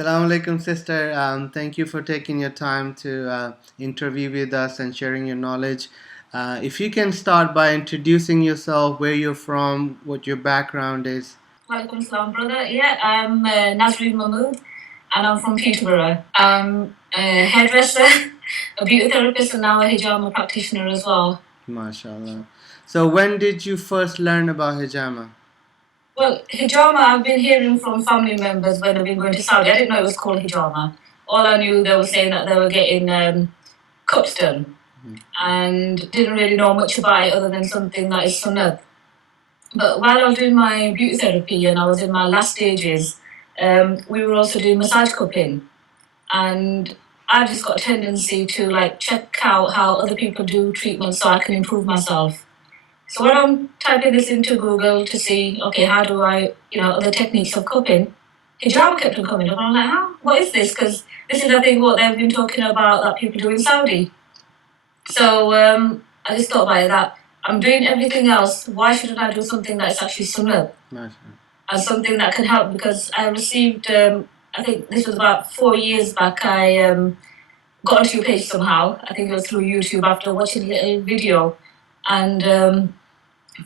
Assalamu alaikum, sister. Thank you for taking your time to interview with us and sharing your knowledge. If you can start by introducing yourself, where you're from, what your background is. Walaikum salam, brother. Yeah, I'm Nasreen Mahmood, and I'm from Peterborough. I'm a hairdresser, a beauty therapist, and now a hijama practitioner as well. MashaAllah. So, when did you first learn about hijama? Well, hijama, I've been hearing from family members when I've been going to Saudi. I didn't know it was called hijama. All I knew, they were saying that they were getting cups done, and didn't really know much about it other than something that is sunnah. But while I was doing my beauty therapy and I was in my last stages, we were also doing massage cupping. And I've just got a tendency to like check out how other people do treatments so I can improve myself. So when I'm typing this into Google to see, okay, how do I, other techniques of cupping, hijab kept on coming up. And I'm like, what is this? Because this is, I think, what they've been talking about that people do in Saudi. So I just thought by that, I'm doing everything else. Why shouldn't I do something that is actually sunnah? And something that can help, because I received, I think this was about 4 years back, I got onto your page somehow. I think it was through YouTube after watching a little video. And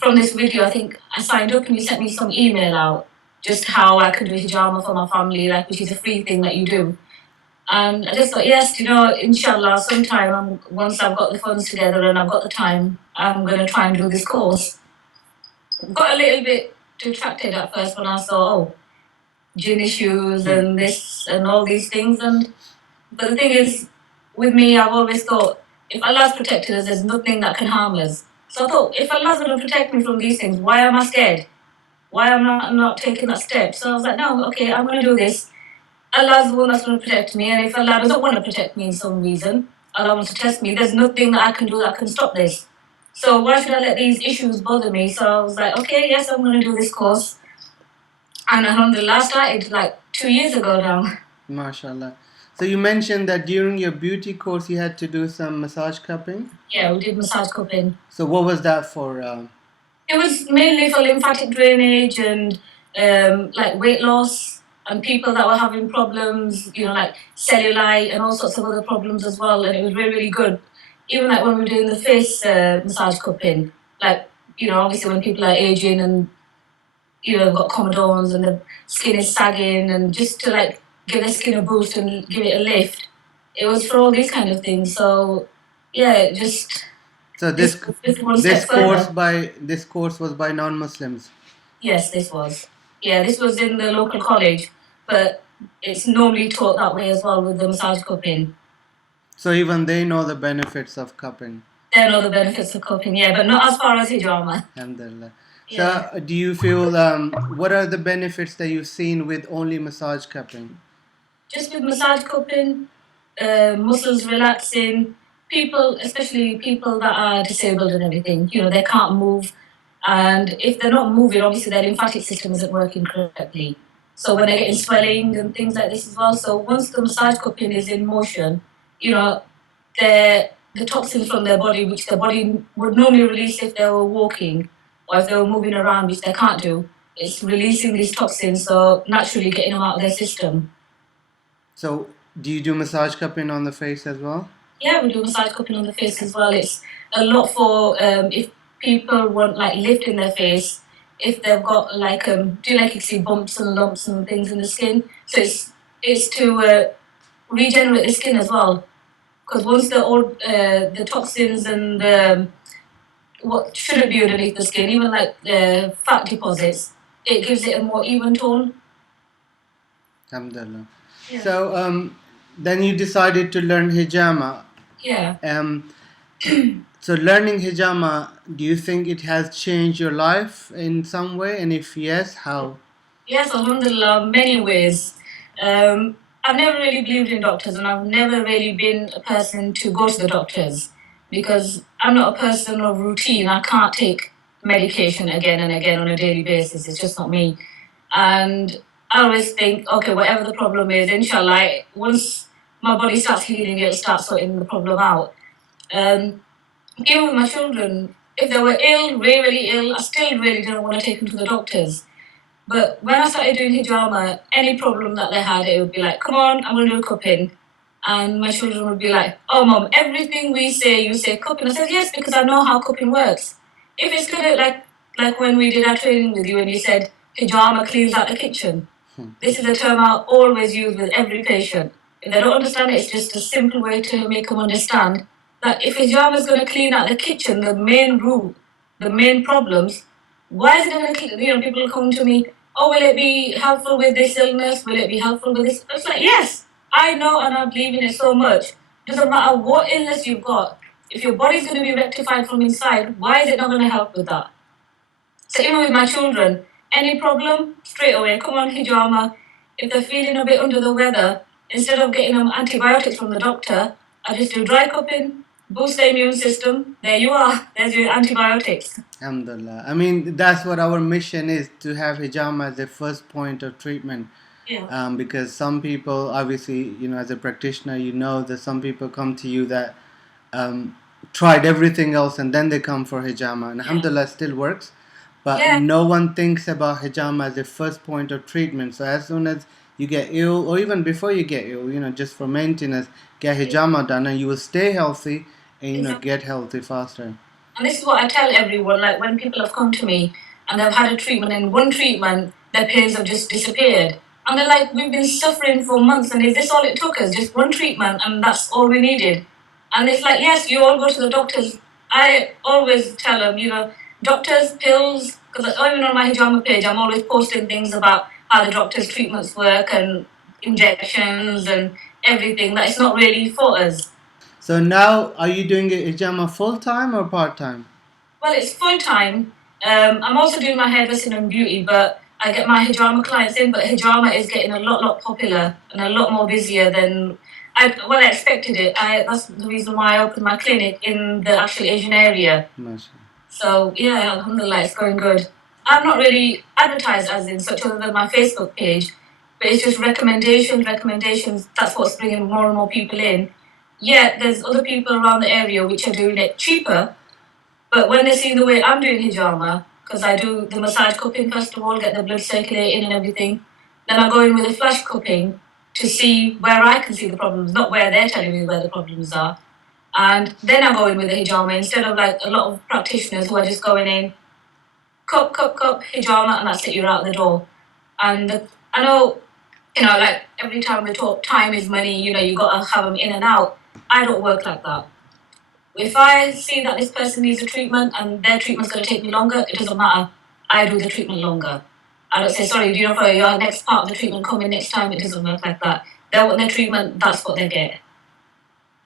from this video, I think I signed up and you sent me some email out, just how I could do hijama for my family, like, which is a free thing that you do. And I just thought, yes, inshallah, sometime once I've got the funds together and I've got the time, I'm going to try and do this course. Got a little bit distracted at first when I saw, gin issues and this and all these things. But the thing is, with me, I've always thought, if Allah's protected us, there's nothing that can harm us. So I thought, if Allah's going to protect me from these things, why am I scared? Why am I not taking that step? So I was like, no, okay, I'm going to do this. Allah's the one that's going to protect me, and if Allah doesn't want to protect me in some reason, Allah wants to test me, there's nothing that I can do that can stop this. So why should I let these issues bother me? So I was like, okay, yes, I'm going to do this course. And alhamdulillah, I started like 2 years ago now. MashaAllah. So you mentioned that during your beauty course you had to do some massage cupping? Yeah, we did massage cupping. So what was that for? It was mainly for lymphatic drainage and like weight loss, and people that were having problems, like cellulite and all sorts of other problems as well. And it was really, really good. Even like when we were doing the face massage cupping, like, obviously when people are aging and, they've got comedones and the skin is sagging, and just to like give their skin a boost and give it a lift. It was for all these kind of things. So yeah, just so this course was by non-Muslims. Yes, this was. Yeah, this was in the local college, but it's normally taught that way as well with the massage cupping. So even they know the benefits of cupping. They know the benefits of cupping, yeah, but not as far as hijama. Alhamdulillah. Yeah. So do you feel what are the benefits that you've seen with only massage cupping? Just with massage cupping, muscles relaxing, people, especially people that are disabled and everything, they can't move. And if they're not moving, obviously their lymphatic system isn't working correctly. So when they're getting swelling and things like this as well. So once the massage cupping is in motion, the toxins from their body, which their body would normally release if they were walking or if they were moving around, which they can't do, it's releasing these toxins, so naturally getting them out of their system. So do you do massage cupping on the face as well? Yeah, we do massage cupping on the face as well. It's a lot for if people want like lift in their face, if they've got like do you like you see bumps and lumps and things in the skin. So it's to regenerate the skin as well, because once the toxins and what shouldn't be underneath the skin, even like fat deposits, it gives it a more even tone. Alhamdulillah. Yeah. So then you decided to learn hijama. Yeah. So learning hijama, do you think it has changed your life in some way? And if yes, how? Yes, alhamdulillah, many ways. I've never really believed in doctors, and I've never really been a person to go to the doctors, because I'm not a person of routine. I can't take medication again and again on a daily basis. It's just not me. And I always think, okay, whatever the problem is, inshallah, once my body starts healing, it'll start sorting the problem out. Even with my children, if they were ill, really, really ill, I still really didn't want to take them to the doctors. But when I started doing hijama, any problem that they had, it would be like, come on, I'm going to do cupping. And my children would be like, oh, mom, everything we say, you say cupping. I said, yes, because I know how cupping works. If it's good at like when we did our training with you and you said, hijama cleans out the kitchen. This is a term I always use with every patient. If they don't understand it, it's just a simple way to make them understand that if hijama is going to clean out the kitchen, the main root, the main problems, why is it going to clean? People come to me, oh, will it be helpful with this illness? Will it be helpful with this? It's like, yes, I know and I believe in it so much. Doesn't matter what illness you've got, if your body's going to be rectified from inside, why is it not going to help with that? So even with my children, any problem, straight away, come on, hijama. If they're feeling a bit under the weather, instead of getting them antibiotics from the doctor, I just do dry cupping, boost the immune system. There you are. There's your antibiotics. Alhamdulillah. I mean, that's what our mission is, to have hijama as the first point of treatment. Yeah. Because some people, obviously, as a practitioner, that some people come to you that tried everything else and then they come for hijama. And alhamdulillah, still works. But no one thinks about hijama as the first point of treatment. So as soon as you get ill, or even before you get ill, just for maintenance, get hijama done and you will stay healthy and, get healthy faster. And this is what I tell everyone, like when people have come to me and they've had a treatment, and one treatment, their pains have just disappeared. And they're like, we've been suffering for months, and is this all it took us? Just one treatment, and that's all we needed. And it's like, yes, you all go to the doctors. I always tell them, doctors, pills, because even on my hijama page, I'm always posting things about how the doctor's treatments work and injections and everything. That it's not really for us. So now, are you doing hijama full time or part time? Well, it's full time. I'm also doing my hairdressing and beauty, but I get my hijama clients in. But hijama is getting a lot popular and a lot more busier than I expected it. That's the reason why I opened my clinic in the actual Asian area. So yeah, alhamdulillah, it's going good. I'm not really advertised as in such other than my Facebook page, but it's just recommendations. That's what's bringing more and more people in. Yeah, there's other people around the area which are doing it cheaper, but when they see the way I'm doing hijama, because I do the massage cupping first of all, get the blood circulating and everything, then I go in with a flash cupping to see where I can see the problems, not where they're telling me where the problems are. And then I go in with the hijama instead of like a lot of practitioners who are just going in, cup, hijama, and that's it, you're out the door. And I know, like every time we talk, time is money, you got to have them in and out. I don't work like that. If I see that this person needs a treatment and their treatment's going to take me longer, it doesn't matter. I do the treatment longer. I don't say, sorry, for your next part of the treatment coming next time? It doesn't work like that. They want their treatment, that's what they get.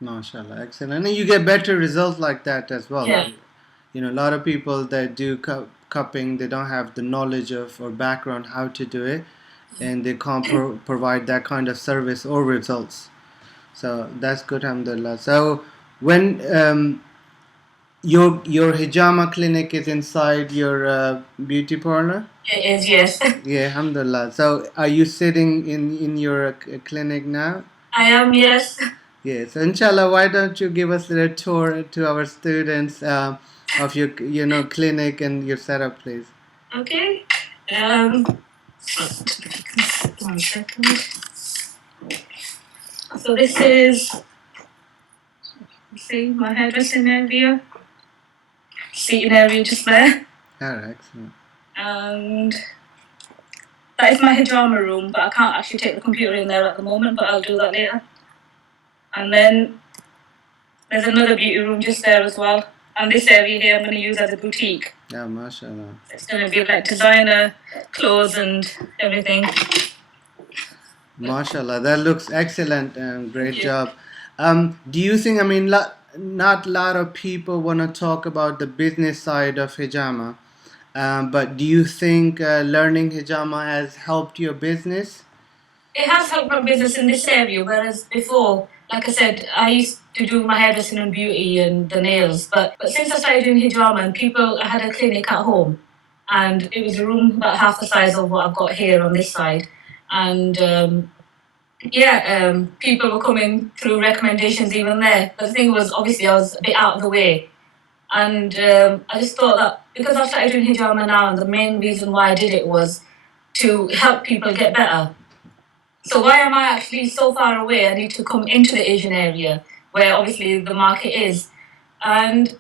MashaAllah, excellent. And you get better results like that as well. Yeah. A lot of people that do cupping, they don't have the knowledge of or background how to do it, and they can't provide that kind of service or results. So that's good, alhamdulillah. So when your hijama clinic is inside your beauty parlor? It is, yes. Yeah, alhamdulillah. So are you sitting in your clinic now? I am, yes. Yes, inshallah, why don't you give us a tour to our students of your clinic and your setup, please? Okay. 1 second. So this is, see, my hairdressing area, seating area just there. Alright, excellent. And that is my hijama room, but I can't actually take the computer in there at the moment, but I'll do that later. And then there's another beauty room just there as well. And this area here I'm going to use as a boutique. Yeah, mashallah. It's going to be like designer clothes and everything. Mashallah, that looks excellent and great job. Do you think, not a lot of people want to talk about the business side of hijama, but do you think learning hijama has helped your business? It has helped my business in this area, whereas before, like I said, I used to do my hairdressing and beauty and the nails, but since I started doing hijama and I had a clinic at home, and it was a room about half the size of what I've got here on this side, and people were coming through recommendations even there. But the thing was, obviously, I was a bit out of the way, and I just thought that because I started doing hijama now, and the main reason why I did it was to help people get better. So why am I actually so far away? I need to come into the Asian area where obviously the market is. And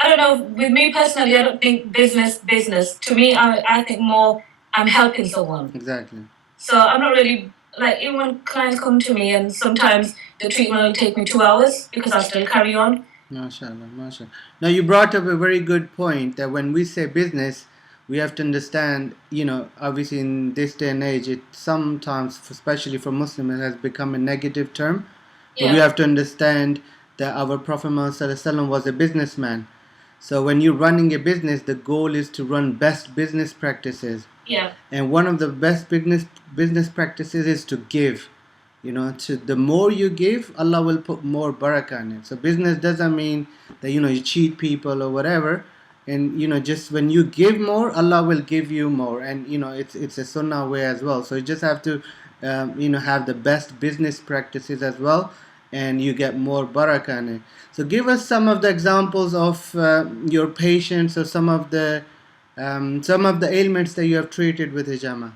I don't know, with me personally, I don't think business. To me, I think more I'm helping someone. Exactly. So I'm not really, like, even when clients come to me and sometimes the treatment will take me 2 hours because I'll still carry on. MashaAllah, MashaAllah. Now you brought up a very good point that when we say business, we have to understand, obviously in this day and age, it sometimes, especially for Muslims, it has become a negative term. But we have to understand that our Prophet Muhammad ﷺ was a businessman. So when you're running a business, the goal is to run best business practices. Yeah. And one of the best business practices is to give. To the more you give, Allah will put more barakah in it. So business doesn't mean that you cheat people or whatever. And just when you give more, Allah will give you more. And it's a sunnah way as well. So you just have to have the best business practices as well, and you get more barakah in it. So give us some of the examples of your patients or some of the ailments that you have treated with hijama.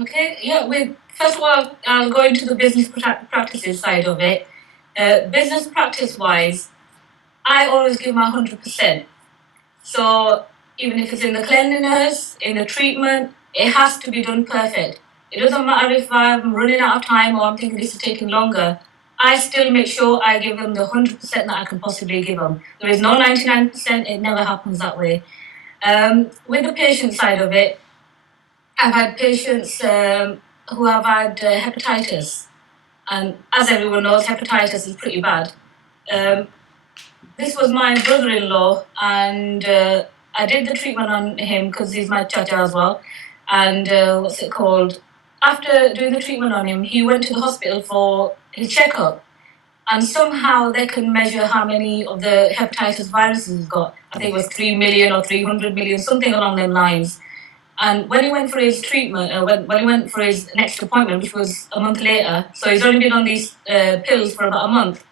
Okay, yeah. First of all, I'll go into the business practices side of it. Business practice wise, I always give my 100%. So even if it's in the cleanliness, in the treatment, it has to be done perfect. It doesn't matter if I'm running out of time or I'm thinking this is taking longer. I still make sure I give them the 100% that I can possibly give them. There is no 99%. It never happens that way. With the patient side of it, I've had patients who have had hepatitis, and as everyone knows, hepatitis is pretty bad. This was my brother-in-law, and I did the treatment on him because he's my chacha as well. And what's it called? After doing the treatment on him, he went to the hospital for his checkup, and somehow they can measure how many of the hepatitis viruses he's got. I think it was 3 million or 300 million, something along them lines. And when he went for his treatment, when he went for his next appointment, which was a month later, so he's only been on these pills for about a month,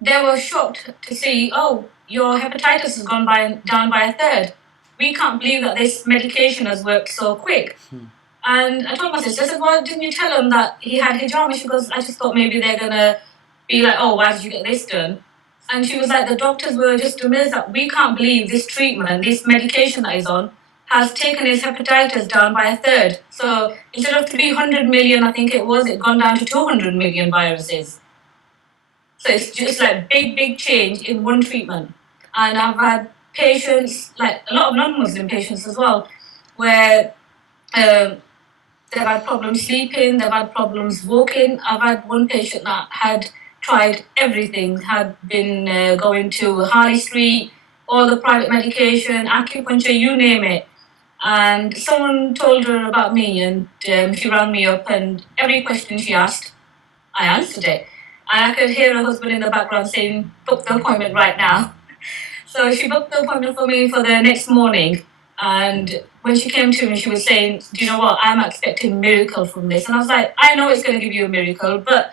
they were shocked to see, oh, your hepatitis has gone down by a third. We can't believe that this medication has worked so quick. And I told my sister, I said, well, didn't you tell him that he had hijama? She goes, I just thought maybe they're going to be like, oh, why did you get this done? And she was like, the doctors were just amazed that we can't believe this treatment, this medication that he's on, has taken his hepatitis down by a third. So instead of 300 million, I think it gone down to 200 million viruses. So it's just like big change in one treatment. And I've had patients, like a lot of non-Muslim patients as well, where they've had problems sleeping, they've had problems walking. I've had one patient that had tried everything, had been going to Harley Street, all the private medication, acupuncture, you name it. And someone told her about me, and she rang me up, and every question she asked, I answered it. And I could hear her husband in the background saying, book the appointment right now. So she booked the appointment for me for the next morning. And when she came to me, she was saying, do you know what, I'm expecting a miracle from this. And I was like, I know it's going to give you a miracle, but,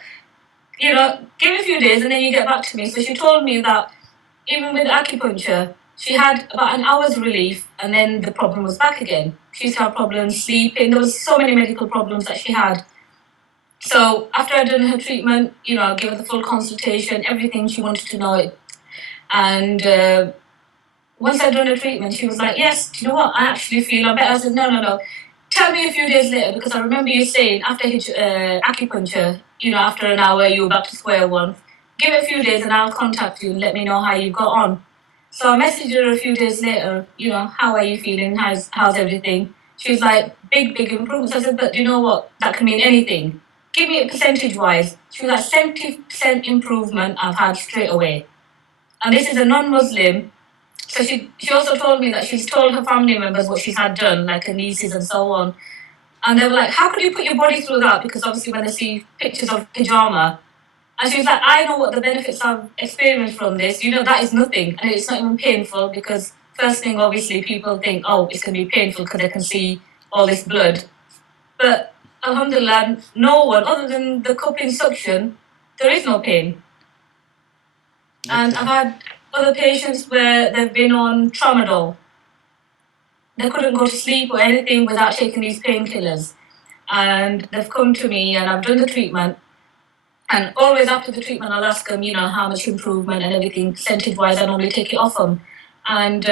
give it a few days and then you get back to me. So she told me that even with acupuncture, she had about an hour's relief and then the problem was back again. She used to have problems sleeping. There was so many medical problems that she had. So after I'd done her treatment, I gave her the full consultation, everything she wanted to know. And once I'd done her treatment, she was like, yes, do you know what, I actually feel better. I said, no. Tell me a few days later, because I remember you saying after acupuncture, after an hour, you were back to square one. Give it a few days and I'll contact you and let me know how you got on. So I messaged her a few days later, how are you feeling? How's everything? She was like, big improvements. I said, but do you know what? That can mean anything. Give me it percentage-wise. She was like, 70% improvement I've had straight away. And this is a non-Muslim. So she also told me that she's told her family members what she's had done, like her nieces and so on. And they were like, how could you put your body through that? Because obviously when they see pictures of hijama, and she was like, I know what the benefits I've experienced from this. That is nothing. And it's not even painful because first thing, obviously, people think, oh, it's going to be painful because they can see all this blood. But alhamdulillah, no one, other than the cupping suction, there is no pain. And I've had other patients where they've been on tramadol. they couldn't go to sleep or anything without taking these painkillers. And they've come to me and I've done the treatment. And always after the treatment, I'll ask them, how much improvement and everything, percentage-wise, I normally take it off them. And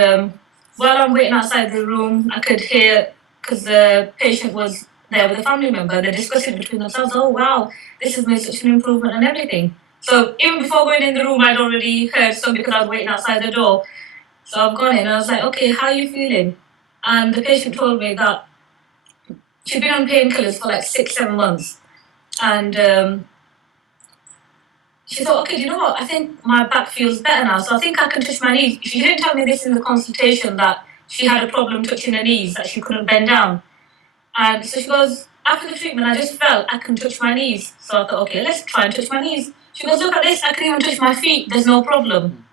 while I'm waiting outside the room, I could hear, because the patient was there with a family member, they're discussing between themselves, oh, wow, this has made such an improvement and everything. So even before going in the room, I'd already heard some because I was waiting outside the door. So I've gone in and I was like, okay, how are you feeling? And the patient told me that she'd been on painkillers for like 6-7 months. And she thought, okay, do you know what? I think my back feels better now, so I think I can touch my knees. She didn't tell me this in the consultation that she had a problem touching her knees, that she couldn't bend down. And so she goes, after the treatment, I just felt I can touch my knees. So I thought, okay, let's try and touch my knees. She goes, look at this, I can even touch my feet, there's no problem.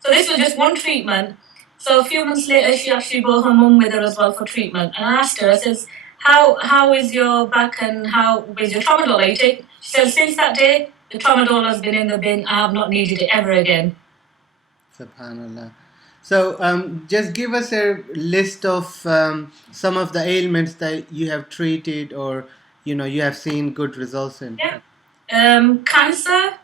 So this was just one treatment. So a few months later, she actually brought her mum with her as well for treatment. And I asked her, I says, how is your back and how is your tramadol? She says, since that day, the tramadol has been in the bin. I have not needed it ever again. Subhanallah. So just give us a list of some of the ailments that you have treated or you have seen good results in. Yeah. Cancer,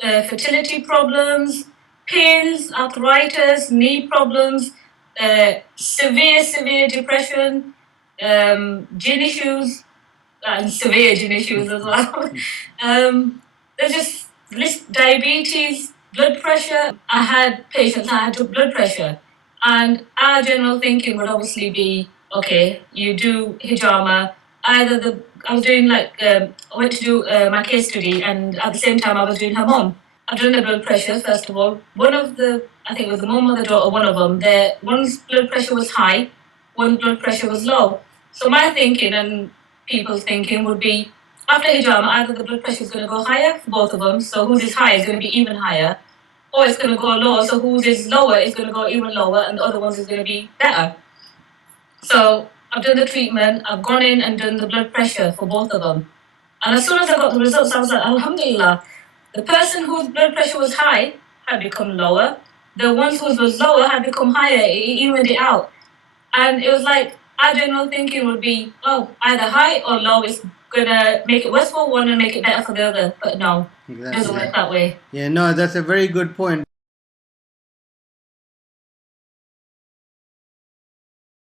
fertility problems, pains, arthritis, knee problems, severe depression, gene issues, and severe gene issues as well. There's just diabetes, blood pressure. I had patients that had blood pressure, and our general thinking would obviously be, okay, you do hijama. I was doing I went to do my case study, and at the same time I was doing her mom. I've done the blood pressure first of all. I think it was the mom or the daughter, one of them. One's blood pressure was high, one blood pressure was low. So my thinking and people's thinking would be, after hijama, either the blood pressure is going to go higher for both of them, so whose is high is going to be even higher, or it's going to go lower, so whose is lower is going to go even lower, and the other one's is going to be better. So I've done the treatment, I've gone in and done the blood pressure for both of them. And as soon as I got the results, I was like, Alhamdulillah, the person whose blood pressure was high had become lower, the ones whose was lower had become higher, it evened it out. And it was like, our general thinking would be, oh, either high or low is gonna make it worse for one and make it better for the other. But no, exactly. It doesn't work that way. Yeah, no, that's a very good point.